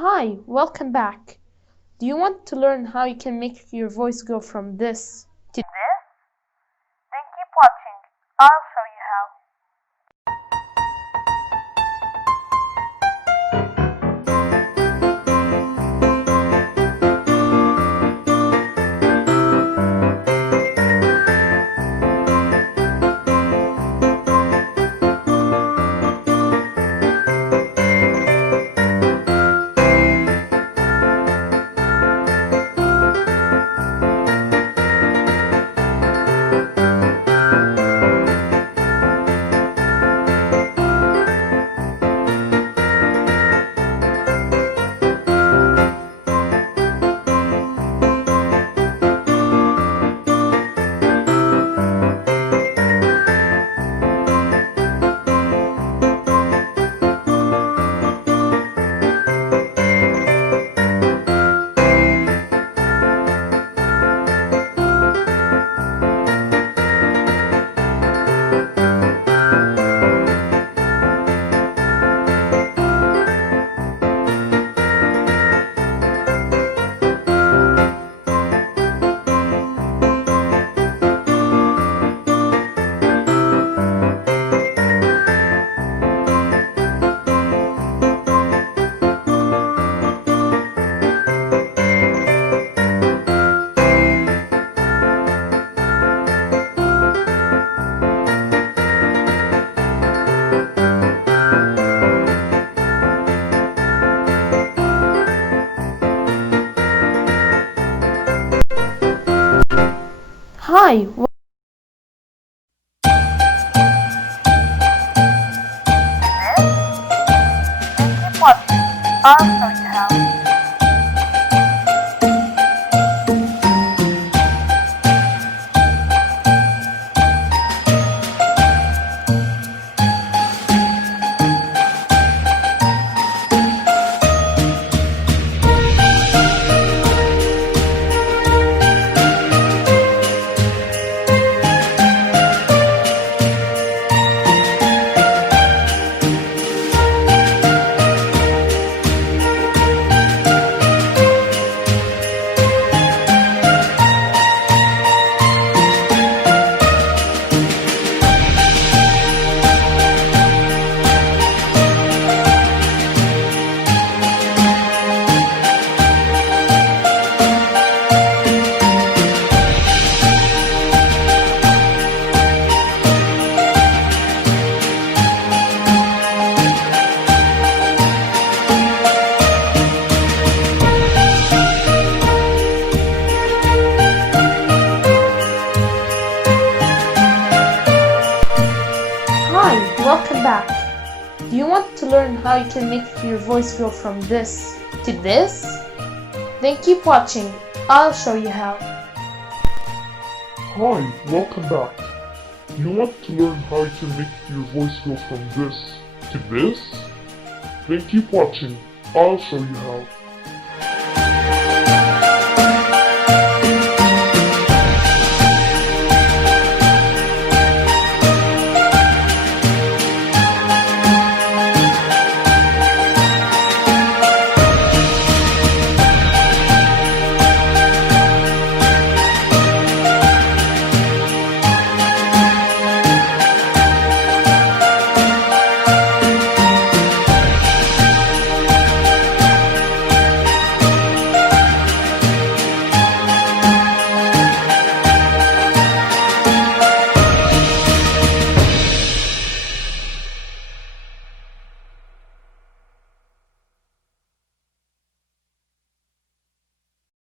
Hi, welcome back. Do you want to learn how you can make your voice go from this to This? Then keep watching. I'll show you how. Hi, Then keep watching. I'll show you how. welcome back. Do you want to learn how you can make your voice go from this to this? Then keep watching. I'll show you how. Hi, welcome back. Do you want to learn how you can make your voice go from this to this? Then keep watching. I'll show you how.